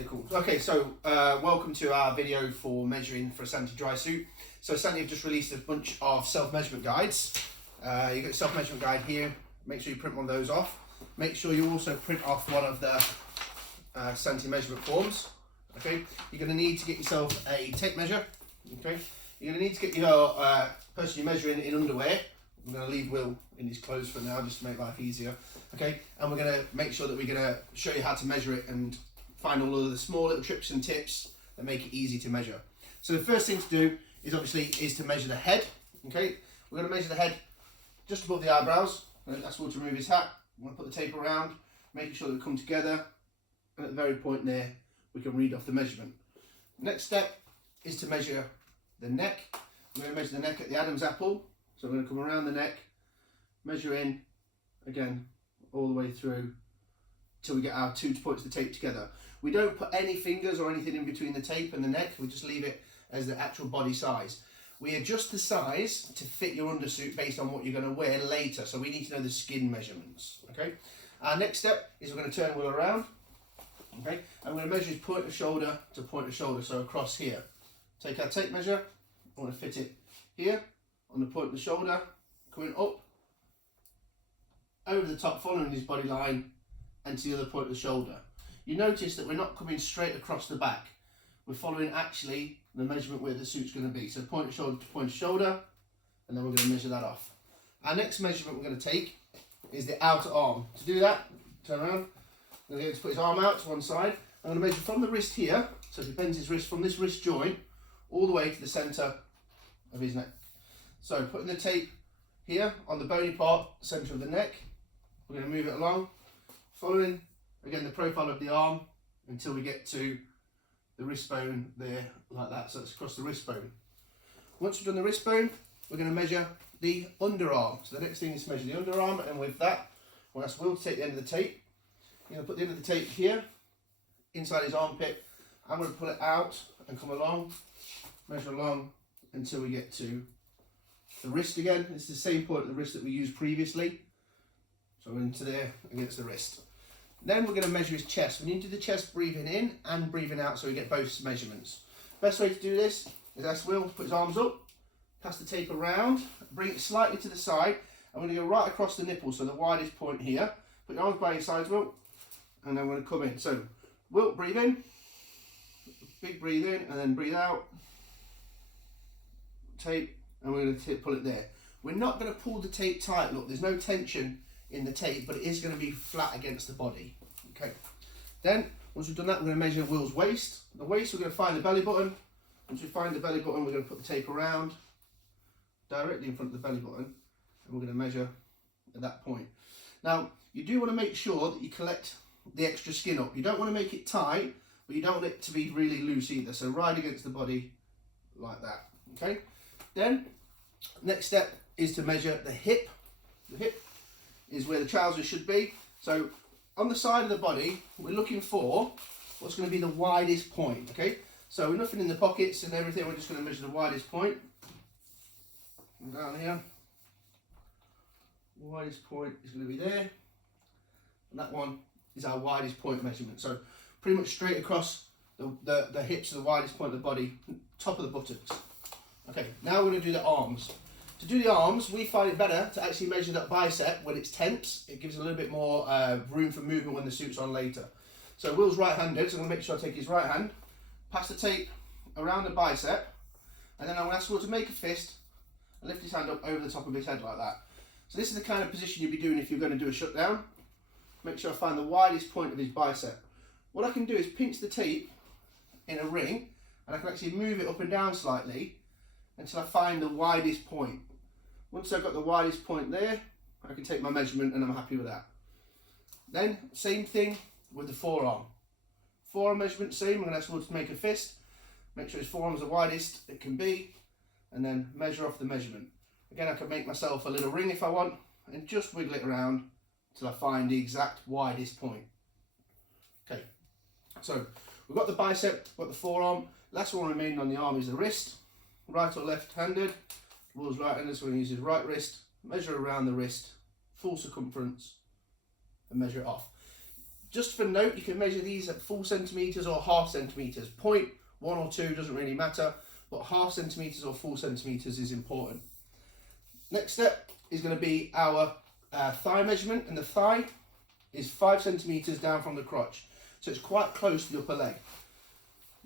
Okay, cool. Okay, so welcome to our video for measuring for a Santi Drysuit. So Santi have just released a bunch of self-measurement guides. You got a self-measurement guide here. Make sure you print one of those off. Make sure you also print off one of the Santi measurement forms. Okay, you're going to need to get yourself a tape measure. Okay, you're going to need to get your person you're measuring in underwear. I'm going to leave Will in his clothes for now just to make life easier. Okay, and we're going to make sure that we're going to show you how to measure it and find all of the small little tricks and tips that make it easy to measure. So the first thing to do is obviously to measure the head. Okay, we're going to measure the head just above the eyebrows. That's Will to remove his hat. I'm going to put the tape around, making sure that they come together, and at the very point there we can read off the measurement. Next step is to measure the neck. I'm going to measure the neck at the Adam's apple. So I'm going to come around the neck, measure in, again, all the way through till we get our 2 points of the tape together. We don't put any fingers or anything in between the tape and the neck, we just leave it as the actual body size. We adjust the size to fit your undersuit based on what you're going to wear later, so we need to know the skin measurements. Okay. Our next step is we're going to turn Will around. Okay, I'm going to measure his point of shoulder to point of shoulder, so across here. Take our tape measure, I want to fit it here on the point of the shoulder, coming up over the top, following his body line, and to the other point of the shoulder. You notice that we're not coming straight across the back. We're following actually the measurement where the suit's going to be. So point of shoulder to point of shoulder, and then we're going to measure that off. Our next measurement we're going to take is the outer arm. To do that, turn around. I'm going to put his arm out to one side. I'm going to measure from the wrist here, so he bends his wrist from this wrist joint all the way to the centre of his neck. So putting the tape here on the bony part, centre of the neck, we're going to move it along, following again the profile of the arm until we get to the wrist bone there, like that, so it's across the wrist bone. Once we've done the wrist bone, we're going to measure the underarm. So the next thing is to measure the underarm, and with that, we'll ask Will to take the end of the tape. You're going to put the end of the tape here, inside his armpit. I'm going to pull it out and come along, measure along until we get to the wrist again. It's the same point of the wrist that we used previously. So into there against the wrist. Then we're going to measure his chest. We need to do the chest breathing in and breathing out so we get both measurements. Best way to do this is ask Will to put his arms up, pass the tape around, bring it slightly to the side. I'm going to go right across the nipple, so the widest point here. Put your arms by your sides, Will, and then we're going to come in. So, Will, breathe in, big breathe in, and then breathe out. Tape, and we're going to pull it there. We're not going to pull the tape tight. Look, there's no tension in the tape, but it is going to be flat against the body. Okay. Then, once we've done that, we're going to measure Will's waist. The waist, we're going to find the belly button. Once we find the belly button, we're going to put the tape around directly in front of the belly button, and we're going to measure at that point. Now, you do want to make sure that you collect the extra skin up. You don't want to make it tight, but you don't want it to be really loose either. So right against the body like that. Okay. Then, next step is to measure the hip. The hip is where the trousers should be. So on the side of the body, we're looking for what's going to be the widest point. Okay. So nothing in the pockets and everything. We're just going to measure the widest point. Down here. The widest point is going to be there. And that one is our widest point measurement. So pretty much straight across the hips to the widest point of the body, top of the buttocks. Okay, now we're going to do the arms. To do the arms, we find it better to actually measure that bicep when it's tense. It gives a little bit more room for movement when the suit's on later. So Will's right-handed, so I'm going to make sure I take his right hand, pass the tape around the bicep, and then I'm going to ask Will to make a fist and lift his hand up over the top of his head like that. So this is the kind of position you'd be doing if you're going to do a shutdown. Make sure I find the widest point of his bicep. What I can do is pinch the tape in a ring, and I can actually move it up and down slightly until I find the widest point. Once I've got the widest point there, I can take my measurement and I'm happy with that. Then, same thing with the forearm. Forearm measurement, same. I'm going to ask Will to make a fist, make sure his forearm's the widest it can be, and then measure off the measurement. Again, I can make myself a little ring if I want, and just wiggle it around until I find the exact widest point. Okay, so we've got the bicep, we've got the forearm. Last one remaining on the arm is the wrist. Right or left-handed. Will's right-handed, so we're going to use his right wrist, measure around the wrist, full circumference, and measure it off. Just for note, you can measure these at full centimetres or half centimetres. 0.1 or 2 doesn't really matter, but half centimetres or full centimetres is important. Next step is going to be our thigh measurement, and the thigh is 5 centimetres down from the crotch, so it's quite close to the upper leg.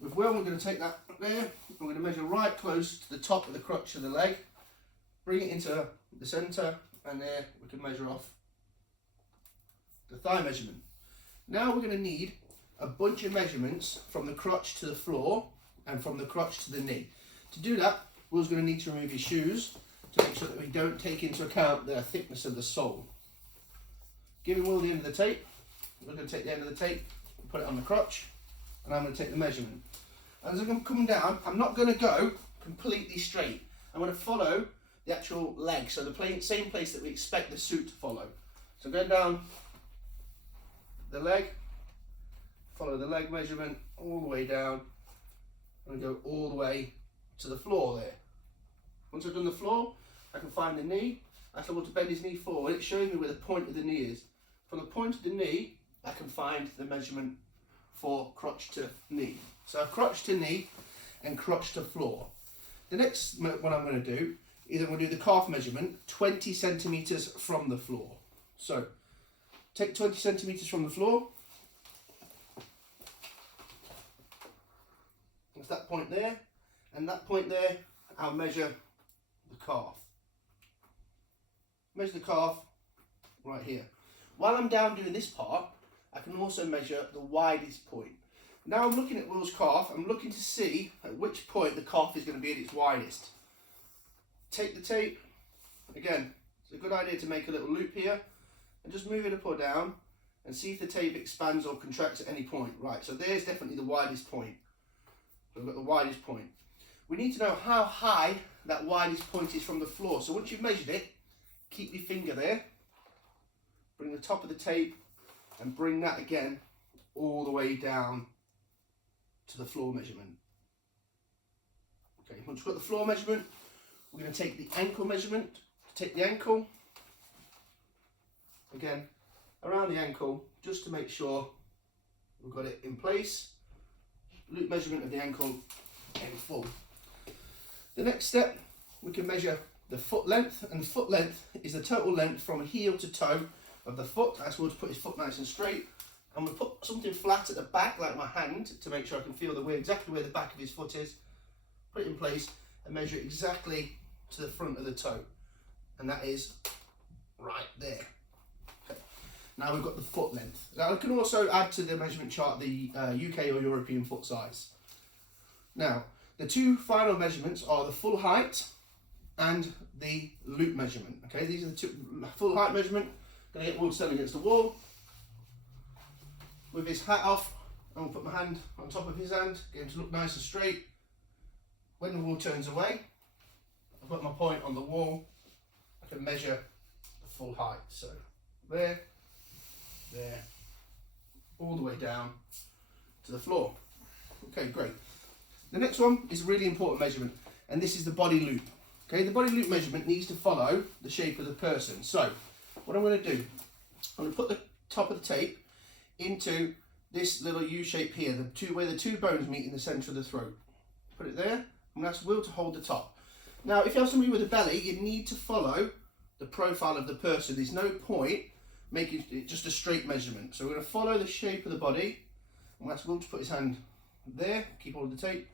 With Will, we're going to take that up there, we're going to measure right close to the top of the crotch of the leg, bring it into the centre, and there we can measure off the thigh measurement. Now we're going to need a bunch of measurements from the crotch to the floor and from the crotch to the knee. To do that, Will's going to need to remove his shoes to make sure that we don't take into account the thickness of the sole. Giving Will the end of the tape, we're going to take the end of the tape and put it on the crotch, and I'm going to take the measurement. As I'm coming down, I'm not going to go completely straight. I'm going to follow the actual leg, so the same place that we expect the suit to follow. So going down the leg, follow the leg measurement all the way down, and go all the way to the floor there. Once I've done the floor, I can find the knee. I can want to bend his knee forward. It's showing me where the point of the knee is. From the point of the knee, I can find the measurement for crotch to knee. So crotch to knee and crotch to floor. The next one I'm going to do is I'm going to do the calf measurement 20 centimetres from the floor. So take 20 centimetres from the floor. That's that point there, and that point there, I'll measure the calf. Measure the calf right here. While I'm down doing this part, I can also measure the widest point. Now I'm looking at Will's calf, I'm looking to see at which point the calf is going to be at its widest. Take the tape, again, it's a good idea to make a little loop here, and just move it up or down, and see if the tape expands or contracts at any point. Right, so there's definitely the widest point. So we've got the widest point. We need to know how high that widest point is from the floor. So once you've measured it, keep your finger there, bring the top of the tape, and bring that again all the way down to the floor measurement. Okay, once we've got the floor measurement, we're going to take the ankle measurement. Take the ankle, again, around the ankle, just to make sure we've got it in place. Loop measurement of the ankle in full. The next step, we can measure the foot length, and the foot length is the total length from heel to toe of the foot. That's where to put his foot nice and straight. I'm going to put something flat at the back, like my hand, to make sure I can feel exactly where the back of his foot is. Put it in place and measure it exactly to the front of the toe. And that is right there. Okay. Now we've got the foot length. Now I can also add to the measurement chart the UK or European foot size. Now, the two final measurements are the full height and the loop measurement. Okay, these are the two. Full height measurement, going to get Will standing against the wall. With his hat off, I'm going to put my hand on top of his hand, get him to look nice and straight. When the wall turns away, I put my point on the wall, I can measure the full height. So there, there, all the way down to the floor. Okay, great. The next one is a really important measurement, and this is the body loop. Okay, the body loop measurement needs to follow the shape of the person. So what I'm going to do, I'm going to put the top of the tape into this little U shape here, where the two bones meet in the centre of the throat. Put it there, and that's Will to hold the top. Now, if you have somebody with a belly, you need to follow the profile of the person. There's no point making it just a straight measurement. So we're going to follow the shape of the body, and that's Will to put his hand there, keep hold of the tape.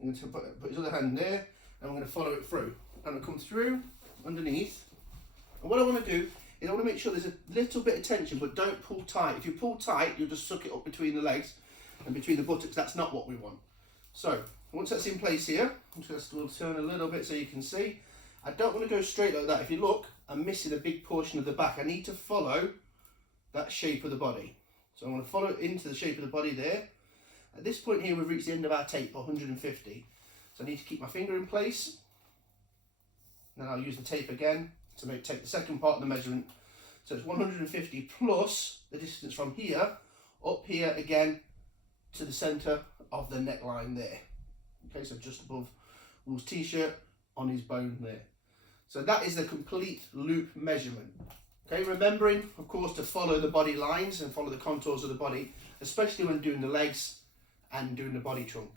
I'm going to put his other hand there, and I'm going to follow it through. I'm going to come through underneath, and what I want to do is I want to make sure there's a little bit of tension, but don't pull tight. If you pull tight, you'll just suck it up between the legs and between the buttocks. That's not what we want. So once that's in place here, we'll turn a little bit so you can see. I don't want to go straight like that. If you look, I'm missing a big portion of the back. I need to follow that shape of the body. So I'm going to follow it into the shape of the body there. At this point here, we've reached the end of our tape, 150. So I need to keep my finger in place. Then I'll use the tape again to take the second part of the measurement. So it's 150 plus the distance from here, up here again to the centre of the neckline there. Okay, so just above Will's t-shirt on his bone there. So that is the complete loop measurement. Okay, remembering, of course, to follow the body lines and follow the contours of the body, especially when doing the legs and doing the body trunk.